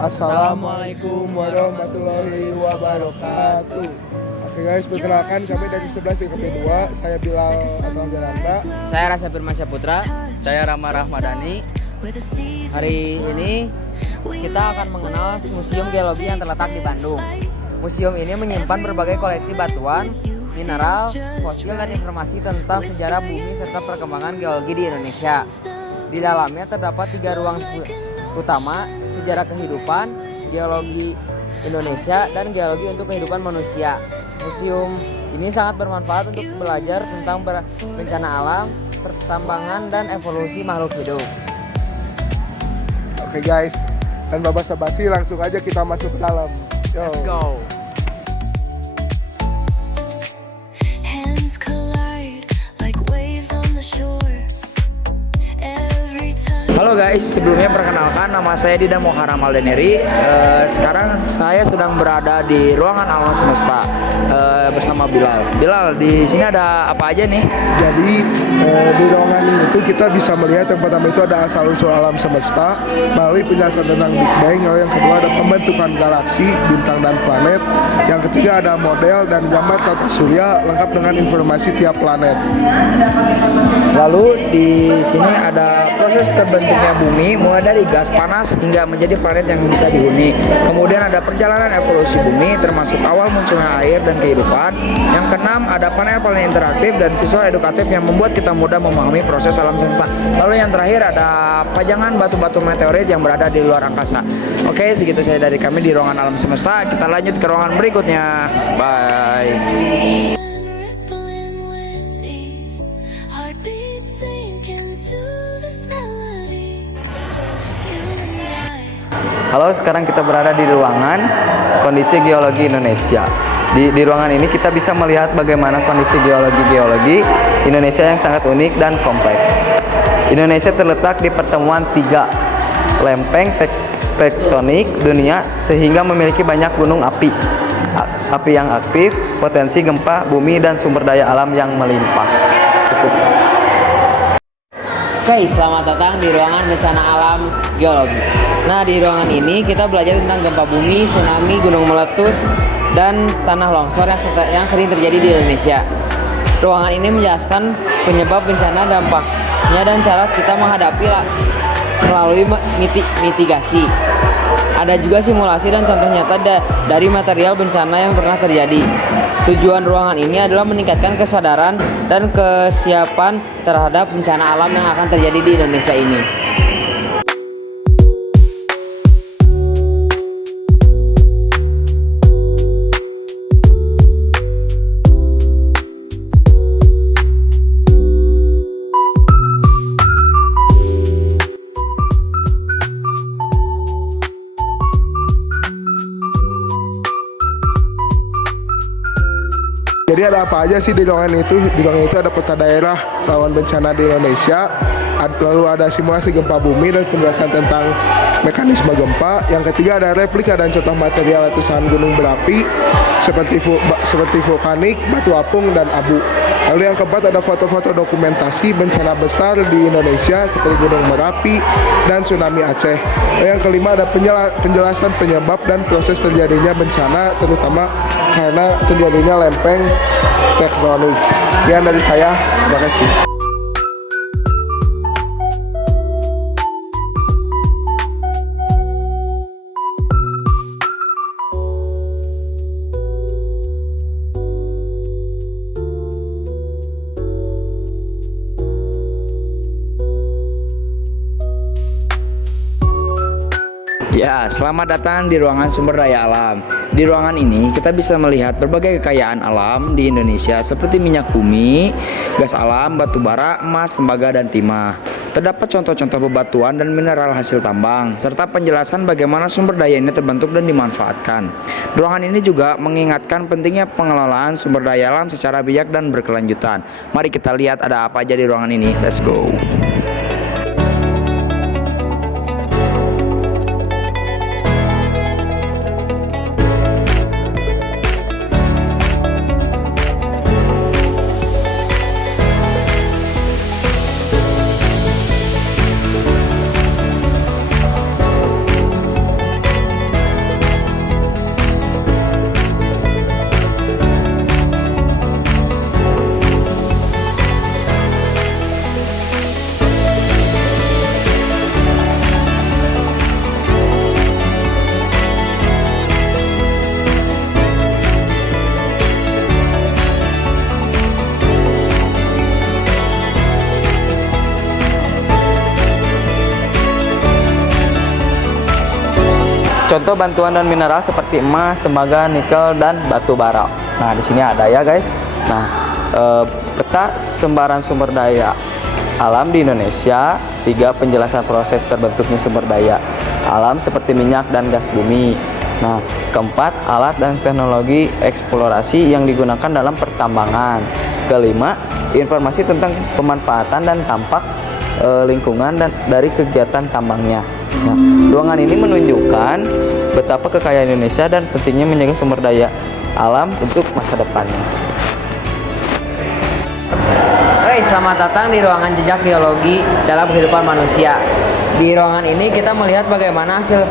Assalamualaikum warahmatullahi wabarakatuh. Oke guys, perkenalkan kami dari 11 TKP 2. Saya Bilal atau Jananda. Saya Rasa Firmansyah Putra. Saya Rama Rahmadani. Hari ini kita akan mengenal Museum Geologi yang terletak di Bandung. Museum ini menyimpan berbagai koleksi batuan, mineral, fosil, dan informasi tentang sejarah bumi serta perkembangan geologi di Indonesia. Di dalamnya terdapat 3 ruang utama: sejarah kehidupan, geologi Indonesia, dan geologi untuk kehidupan manusia. Museum ini sangat bermanfaat untuk belajar tentang bencana alam, pertambangan, dan evolusi makhluk hidup. Oke guys, dan basa-basi langsung aja kita masuk ke dalam. Yo. Let's go. Halo guys, sebelumnya perkenalkan nama saya Dida Muharam Aldeneri. Sekarang saya sedang berada di ruangan alam semesta bersama Bilal. Bilal, di sini ada apa aja nih? Jadi di ruangan ini itu kita bisa melihat yang pertama itu ada asal-usul alam semesta melalui penjelasan tentang Big Bang. Lalu yang kedua ada pembentukan galaksi, bintang, dan planet. Yang ketiga ada model dan gambar tata surya lengkap dengan informasi tiap planet. Lalu di sini ada proses terbentuknya bumi mulai dari gas panas hingga menjadi planet yang bisa dihuni. Kemudian ada perjalanan evolusi bumi termasuk awal munculnya air dan kehidupan. Yang keenam ada panel-panel interaktif dan visual edukatif yang membuat kita mudah memahami proses alam semesta. Lalu yang terakhir ada pajangan batu-batu meteorit yang berada di luar angkasa. Oke, segitu saya dari kami di ruangan alam semesta. Kita lanjut ke ruangan berikutnya. Bye. Halo, sekarang kita berada di ruangan kondisi geologi Indonesia. Di ruangan ini kita bisa melihat bagaimana kondisi geologi Indonesia yang sangat unik dan kompleks. Indonesia terletak di pertemuan 3 lempeng tektonik dunia sehingga memiliki banyak gunung api yang aktif, potensi gempa bumi, dan sumber daya alam yang melimpah. Cukup. Oke, selamat datang di ruangan bencana alam geologi. Nah, di ruangan ini kita belajar tentang gempa bumi, tsunami, gunung meletus, dan tanah longsor yang sering terjadi di Indonesia. Ruangan ini menjelaskan penyebab bencana, dampaknya, dan cara kita menghadapi melalui mitigasi. Ada juga simulasi dan contoh nyata dari material bencana yang pernah terjadi. Tujuan ruangan ini adalah meningkatkan kesadaran dan kesiapan terhadap bencana alam yang akan terjadi di Indonesia ini. Jadi ada apa aja sih di ruangan itu? Di ruangan itu ada peta daerah rawan bencana di Indonesia, lalu ada simulasi gempa bumi dan penjelasan tentang mekanisme gempa. Yang ketiga ada replika dan contoh material letusan gunung berapi seperti vulkanik, batu apung, dan abu. Lalu yang keempat ada foto-foto dokumentasi bencana besar di Indonesia seperti Gunung Merapi dan tsunami Aceh. Lalu yang kelima ada penjelasan penyebab dan proses terjadinya bencana, terutama karena terjadinya lempeng tektonik. Sekian dari saya, terima kasih. Ya, selamat datang di ruangan sumber daya alam. Di ruangan ini kita bisa melihat berbagai kekayaan alam di Indonesia seperti minyak bumi, gas alam, batu bara, emas, tembaga, dan timah. Terdapat contoh-contoh bebatuan dan mineral hasil tambang, serta penjelasan bagaimana sumber daya ini terbentuk dan dimanfaatkan. Ruangan ini juga mengingatkan pentingnya pengelolaan sumber daya alam secara bijak dan berkelanjutan. Mari kita lihat ada apa aja di ruangan ini. Let's go. Contoh bantuan dan mineral seperti emas, tembaga, nikel, dan batu bara. Nah, di sini ada ya guys. Nah, peta sebaran sumber daya alam di Indonesia. 3. Penjelasan proses terbentuknya sumber daya alam seperti minyak dan gas bumi. Nah, 4. Alat dan teknologi eksplorasi yang digunakan dalam pertambangan. 5. Informasi tentang pemanfaatan dan dampak lingkungan dan dari kegiatan tambangnya. Nah, ruangan ini menunjukkan betapa kekayaan Indonesia dan pentingnya menjaga sumber daya alam untuk masa depannya. Oke, selamat datang di ruangan jejak geologi dalam kehidupan manusia. Di ruangan ini kita melihat bagaimana hasil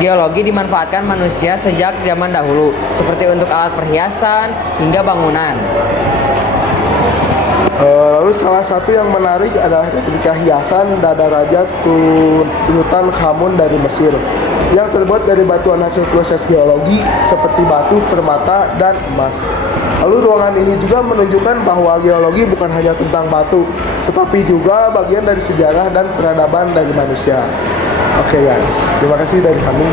geologi dimanfaatkan manusia sejak zaman dahulu, seperti untuk alat perhiasan hingga bangunan. Lalu salah satu yang menarik adalah replika hiasan dada raja Tutankhamun dari Mesir yang terbuat dari batuan hasil proses geologi seperti batu, permata, dan emas. Lalu ruangan ini juga menunjukkan bahwa geologi bukan hanya tentang batu, tetapi juga bagian dari sejarah dan peradaban dari manusia. Oke guys, terima kasih dari kami.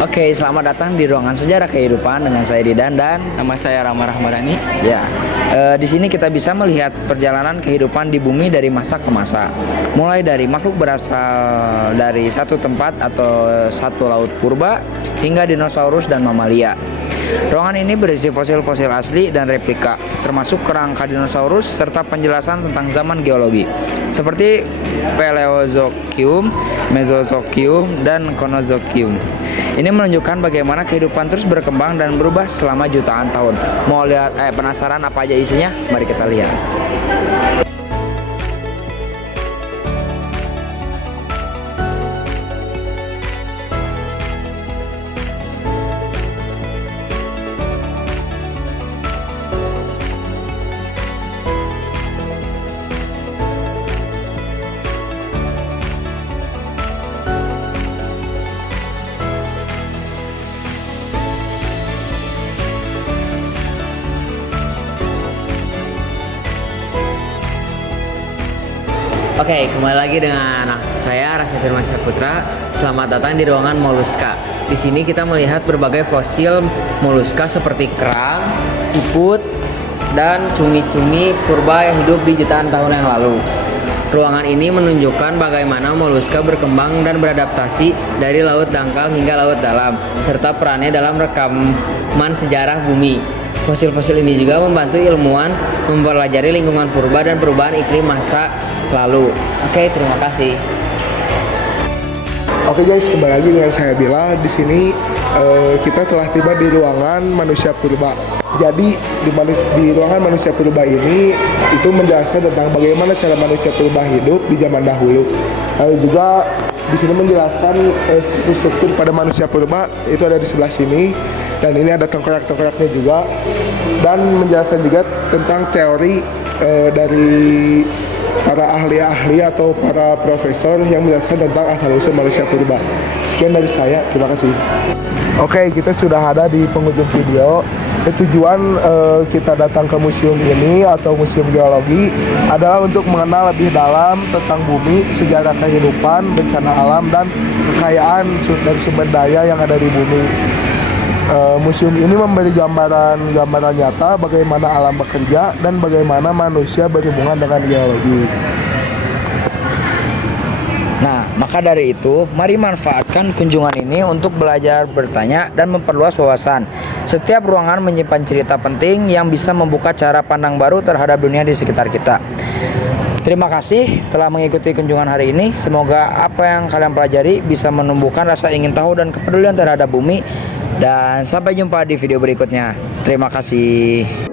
Oke, selamat datang di ruangan sejarah kehidupan dengan saya Didan dan nama saya Rama Rahmadani. Ya, di sini kita bisa melihat perjalanan kehidupan di bumi dari masa ke masa. Mulai dari makhluk berasal dari satu tempat atau satu laut purba hingga dinosaurus dan mamalia. Ruangan ini berisi fosil-fosil asli dan replika, termasuk kerangka dinosaurus serta penjelasan tentang zaman geologi, seperti Paleozoikum, Mesozoikum, dan Konozoikum. Ini menunjukkan bagaimana kehidupan terus berkembang dan berubah selama jutaan tahun. Mau lihat, penasaran apa aja isinya? Mari kita lihat. Oke, kembali lagi dengan saya Rasa Firman Saputra. Selamat datang di ruangan moluska. Di sini kita melihat berbagai fosil moluska seperti kerang, siput, dan cumi-cumi purba yang hidup di jutaan tahun yang lalu. Ruangan ini menunjukkan bagaimana moluska berkembang dan beradaptasi dari laut dangkal hingga laut dalam, serta perannya dalam rekaman sejarah bumi. Fosil-fosil ini juga membantu ilmuwan mempelajari lingkungan purba dan perubahan iklim masa lalu. Oke, terima kasih. Oke guys, kembali lagi dengan saya Bila. Di sini kita telah tiba di ruangan manusia purba. Jadi di ruangan manusia purba ini itu menjelaskan tentang bagaimana cara manusia purba hidup di zaman dahulu. Lalu juga di sini menjelaskan struktur pada manusia purba itu ada di sebelah sini, dan ini ada tengkorak-tengkoraknya juga, dan menjelaskan juga tentang teori dari para ahli-ahli atau para profesor yang menjelaskan tentang asal-usul manusia purba. Sekian dari saya, terima kasih. Oke, kita sudah ada di penghujung video. Tujuan kita datang ke museum ini atau museum geologi adalah untuk mengenal lebih dalam tentang bumi, sejarah kehidupan, bencana alam, dan kekayaan dan sumber daya yang ada di bumi. Museum ini memberi gambaran nyata bagaimana alam bekerja dan bagaimana manusia berhubungan dengan geologi. Nah, maka dari itu, mari manfaatkan kunjungan ini untuk belajar, bertanya, dan memperluas wawasan. Setiap ruangan menyimpan cerita penting yang bisa membuka cara pandang baru terhadap dunia di sekitar kita. Terima kasih telah mengikuti kunjungan hari ini. Semoga apa yang kalian pelajari bisa menumbuhkan rasa ingin tahu dan kepedulian terhadap bumi. Dan sampai jumpa di video berikutnya. Terima kasih.